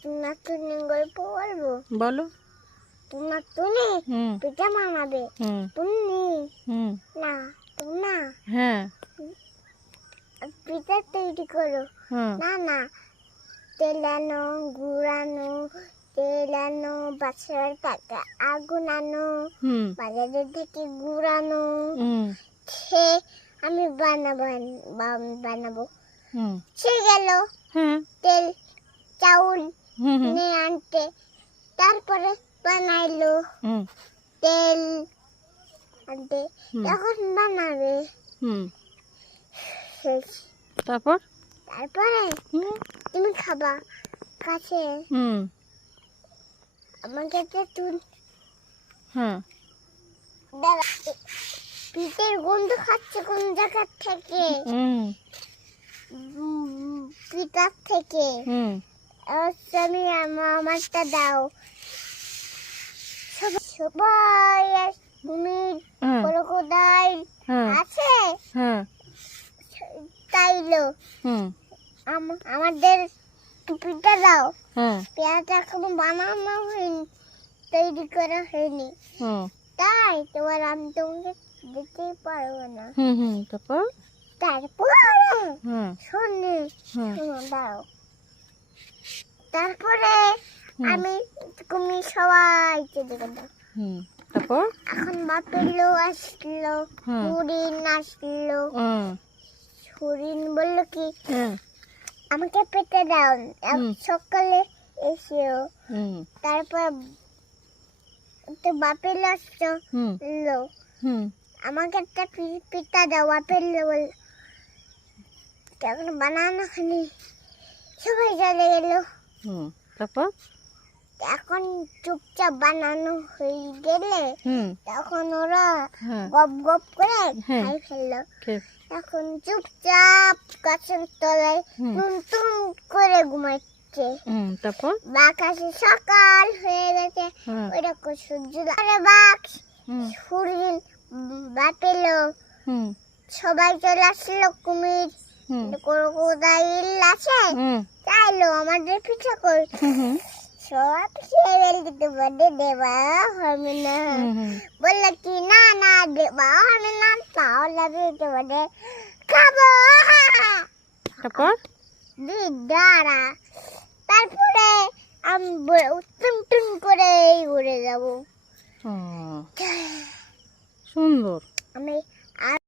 টুনাটুনি গল্প বলবো? বলো। টুনাটুনি হুম পিঠা বানাবে। হুম টুনি হুম না টুনা হ্যাঁ পিঠা তৈরি করো। হুম না না, তেল আনো, গুড় আনো, তেল আনো, বাসার টাকা আগুন আনো, হুম বাজারের থেকে গুড় আনো, হুম সে আমি বানাবো। হুম সে গেল হ্যাঁ তেল চাউল হুম হুম নিয়ে আনতে, তারপরে বানাইলো হুম তেল আনতে, হুম তখন বানাবে। হুম শেষ। তারপর তারপরে হুম তুমি খাবা কাছে হুম আমাকে তুল হ্যাঁ পিঠের গন্ধ খাচ্ছে কোন জায়গা থেকে? হুম পিঠার থেকে। হুম তুমি আমারটা দাও। সবাই কুমির হ্যাঁ ক্রোকোডাইল হ্যাঁ আছে হ্যাঁ তাইলো হুম আমাদের পিঠা দাও। হ্যাঁ পেঁয়াজ এখনো বানানো হয়নি, তৈরি করা হয়নি, হুম তাই তোমার আমি তোমাকে দিতেই পারবো না। হুম হুম তারপর তারপরে হুম শোনো হুম শোনো দাও। তারপরে হুম আমি তুমি সবাইকে দেখে দাও। হুম তারপর এখন বাপের লোক আসলো, হুম হরিণ আসলো। হুম হরিণ বললো কি হুম আমাকে পেটে দাও হুম সকালে এসেও। হুম তারপর তো বাপের লোক আসলো, হুম হুম আমাকে একটা পিঠা দাও। বাপের লোক বললো তখন বানানো হয়নি, সবাই চলে গেল। হুম তারপর এখন চুপচাপ বানানো হয়ে গেলে হুম তখন ওরা হ্যাঁ গপ গপ করে হ্যাঁ খাই ফেললো। কে- এখন চুপচাপ গাছের তলায় হুম টুন করে ঘুমাচ্ছে। তারপর আকাশে সকাল হয়ে গেছে, হ্যাঁ ওইরকম সূর্য আরে বাঘ হুম হরিণ বাপেলো, হুম সবাই চলে আসলো। কুমির হুম ক্রোকোডাইল আছে, হুম চাইলো আমাদের পিঠা কর। হুম সব খেয়ে ফেলতে বলে দেওয়া হবে না। হুম বললো কি না না দেওয়া হবে না, তাহলে দিতে বলে খাবো। তারপর দাঁড়া, তারপরে আমি টুন টুন করে উড়ে যাবো। সুন্দর। আমি